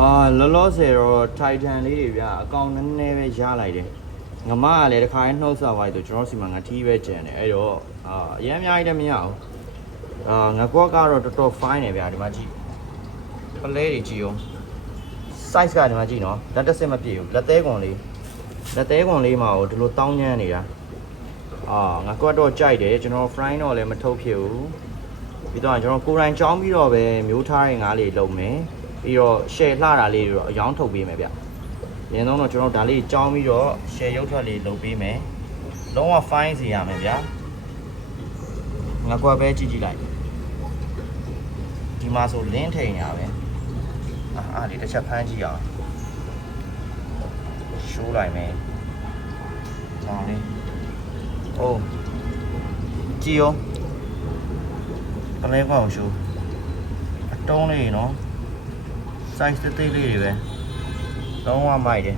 လောလောဆယ်တော့ Titan လေးတွေဗျအကောင်နည်းနည်းပဲရလိုက်တယ်ငမကလည်းတစ်ခါနှုတ်ဆက်သွားပြီဆိုကျွန်တော်စီမှာငါထီးပဲကျန်တယ်အဲ့တော့အရင်အများကြီးလည်းမရအောင်ငါကွက်ကတော့တော်တော် fine နေဗျဒီမှာကြည့်ပလဲတွေကြည့်အောင် size ကဒီမှာကြည့်နော်လက်တစ်စက်မပြည့်ဘူးလက်သေးကွန်လေးမှာကိုဒီလိုတောင်းညမ်းနေတာငါကွက်တော့ကြိုက်တယ်ကျွန်တော် fry တော့လည်းမထုတ်ဖြစ်ဘူးပြီးတော့ကျွန်တော်ကိုယ်တိုင်ကြောင်းပြီးတော့ပဲမျိုးထားရင်ငါးလေးလုံးမယ်ပြီးတော့ share လှတာလေးတွေတော့အယောင်းထုတ်ပေးမယ်ဗျ။ရင်းတော့ကျွန်တော်ဒါလေးကြောင်းပြီးတော့ share ရုပ်ထွက်လေးလုပ်ပေးမယ်။လုံးဝ fine စီရမယ်ဗျာ။ငါကွာပဲကြည့်လိုက်။ဒီမှာဆိုလင်းထိန်ရပဲ။အားလေးတစ်ချက်ဖမ်းကြည့်အောင်။ရှိုးလိုက်မယ်။ကြောင်းလေး။အိုးကြည့်ရော။ပလဲကွာအောင်ရှိုး။အတုံးလေးနော်။ size သေးသေးလေးတွေပဲလုံးဝမိုက်တယ်